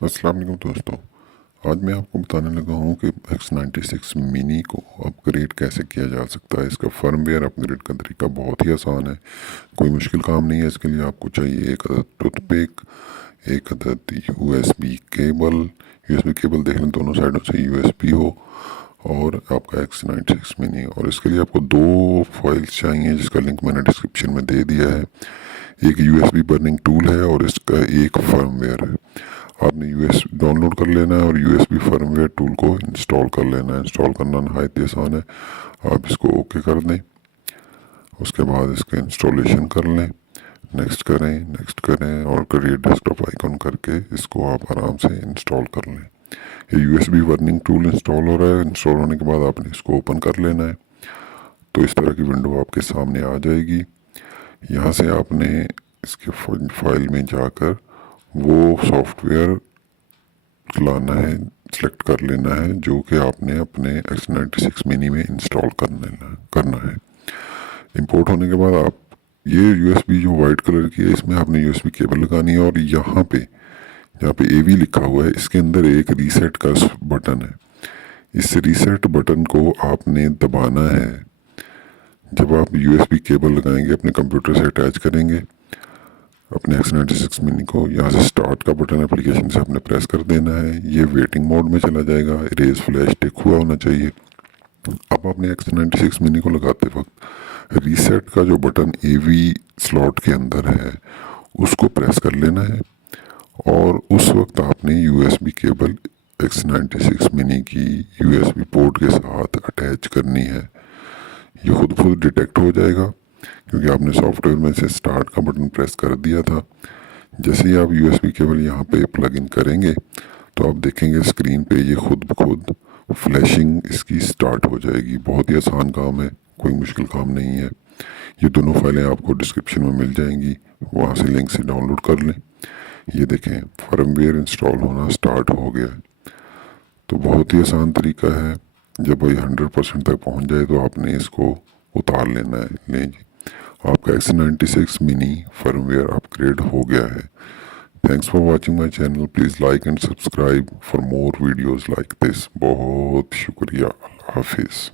अस्सलाम वालेकुम दोस्तों, आज मैं आपको बताने लगा हूँ कि X96 मिनी को अपग्रेड कैसे किया जा सकता है। इसका फर्मवेयर अपग्रेड का तरीका बहुत ही आसान है, कोई मुश्किल काम नहीं है। इसके लिए आपको चाहिए एक अदद टूथपिक, एक अदद यूएसबी केबल देख लें दोनों साइडों से यूएसबी हो, और आपका X96 मिनी। और इसके लिए आपको दो फाइल्स चाहिए जिसका लिंक मैंने डिस्क्रिप्शन में दे दिया है। एक यूएसबी बर्निंग टूल है और इसका एक फर्मवेयर है। आपने यूएस डाउनलोड कर लेना है और यूएसबी फर्मवेयर टूल को इंस्टॉल कर लेना है। इंस्टॉल करना नहायत आसान है, आप इसको ओके कर दें। उसके बाद इसके इंस्टॉलेशन कर लें, नेक्स्ट करें और क्रिएट डेस्कटॉप आइकन करके इसको आप आराम से इंस्टॉल कर लें। ये यूएसबी बर्निंग टूल इंस्टॉल हो रहा है। इंस्टॉल होने के बाद आपने इसको ओपन कर लेना है, तो इस तरह की विंडो आपके सामने आ जाएगी। यहाँ से आपने इसके फाइल में जाकर वो सॉफ्टवेयर लाना है, सेलेक्ट कर लेना है जो कि आपने अपने X96 मिनी में इंस्टॉल करना है। इंपोर्ट होने के बाद आप ये यूएसबी जो वाइट कलर की है इसमें आपने यूएसबी केबल लगानी है, और यहाँ पे AV लिखा हुआ है, इसके अंदर एक रीसेट का बटन है। इस रीसेट बटन को आपने दबाना है। जब आप यूएसबी केबल लगाएंगे, अपने कंप्यूटर से अटैच करेंगे अपने X96 मिनी को, यहाँ से स्टार्ट का बटन एप्लीकेशन से आपने प्रेस कर देना है। ये वेटिंग मोड में चला जाएगा, इरेज फ्लैश टिक हुआ होना चाहिए। अब आपने X96 मिनी को लगाते वक्त रीसेट का जो बटन AV स्लॉट के अंदर है उसको प्रेस कर लेना है, और उस वक्त आपने यूएसबी केबल X96 मिनी की यूएसबी पोर्ट के साथ अटैच करनी है। ये खुद डिटेक्ट हो जाएगा क्योंकि आपने सॉफ्टवेयर में से स्टार्ट का बटन प्रेस कर दिया था। जैसे ही आप यूएसबी केबल यहाँ पे प्लग इन करेंगे तो आप देखेंगे स्क्रीन पे ये खुद ब खुद फ्लैशिंग इसकी स्टार्ट हो जाएगी। बहुत ही आसान काम है, कोई मुश्किल काम नहीं है। ये दोनों फाइलें आपको डिस्क्रिप्शन में मिल जाएंगी, वहाँ से लिंक से डाउनलोड कर लें। ये देखें फर्मवेयर इंस्टॉल होना स्टार्ट हो गया है। तो बहुत ही आसान तरीका है। जब ये 100% तक पहुँच जाए तो आपने इसको उतार लेना है। लें जी, आपका X96 मिनी फर्मवेयर अपग्रेड हो गया है। Thanks for watching my channel. Please like and subscribe for more videos like this. बहुत शुक्रिया। अल्लाह हाफिज़।